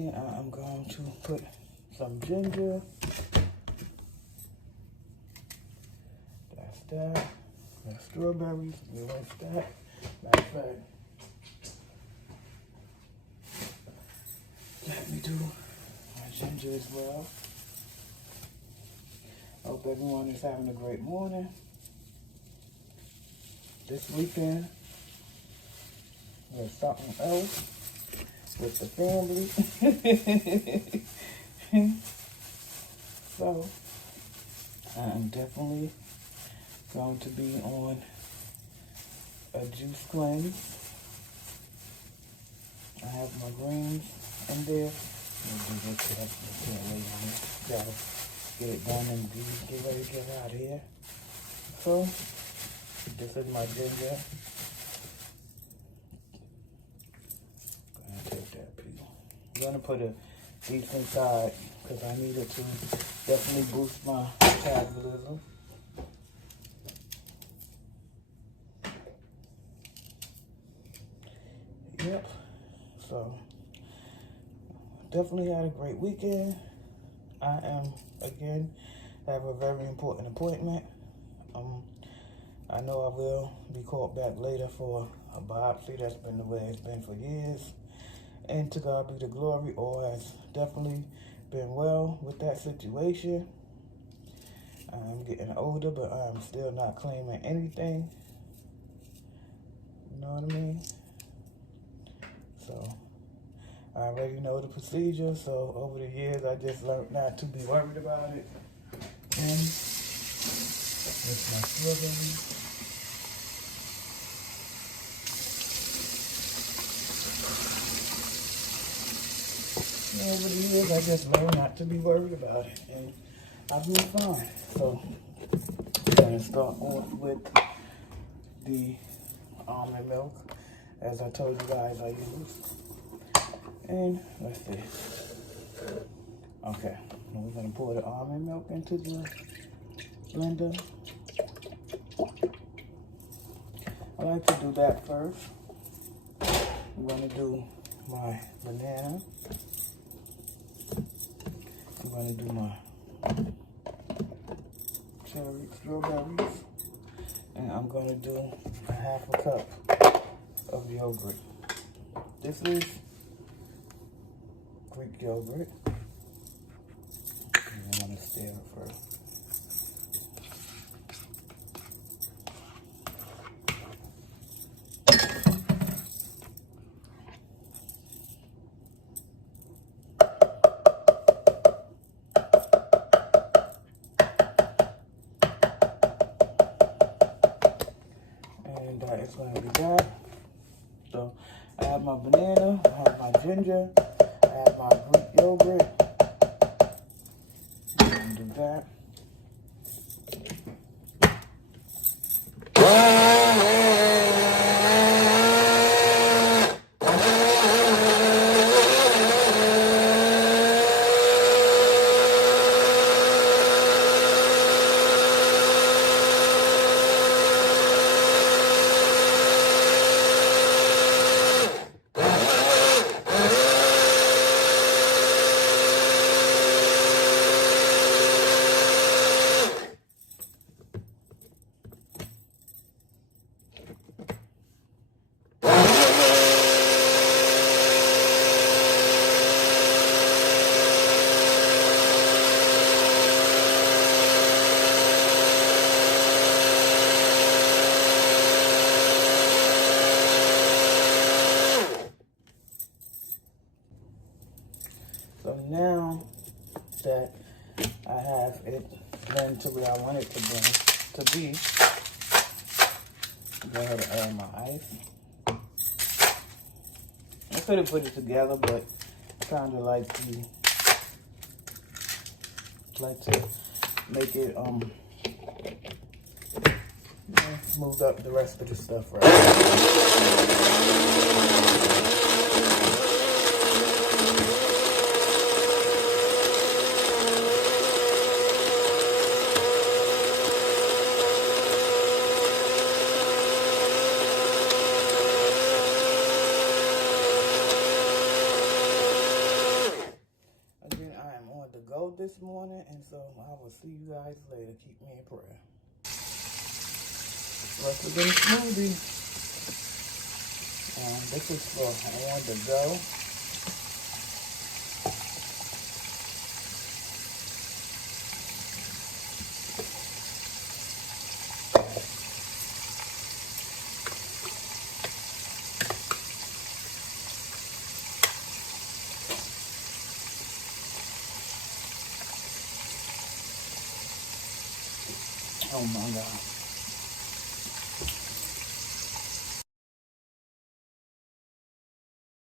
And I'm going to put some ginger. That's that. Got strawberries. We like that. Matter of fact, let me do my ginger as well. Hope everyone is having a great morning. This weekend, there's something else with the family. So, I'm definitely going to be on a juice cleanse. I have my greens in there. I'll do this so I can't wait on it. Gotta get it done and get ready to get out of here. So, this is my ginger. Gonna take that peel. I'm gonna put a decent side because I need it to definitely boost my metabolism. Yep. So, definitely had a great weekend. I have a very important appointment. I know I will be called back later for a biopsy. That's been the way it's been for years. And to God be the glory, all has definitely been well with that situation. I'm getting older, but I'm still not claiming anything. You know what I mean? So, I already know the procedure, so over the years I just learned not to be worried about it. And that's my strawberries. And over the years I just learned not to be worried about it, and I've been fine. So, I'm going to start off with the almond milk, as I told you guys I use. And let's see. Okay, now we're gonna pour the almond milk into the blender. I like to do that first. I'm gonna do my banana. I'm gonna do my cherry strawberries. And I'm gonna do a half a cup of yogurt. This is Greek yogurt. And I'm going to stir it first. And that is going to be that. So I have my banana, I have my ginger, I have my Greek yogurt. I'm going to do that. So now that I have it blend to where I want it to blend to be, I'm going to add my ice. I could have put it together, but I kind of like to make it smooth up the rest of the stuff right. out this morning, and so I will see you guys later. Keep me in prayer. Represent Smoothie. This is for on the go. Oh my God.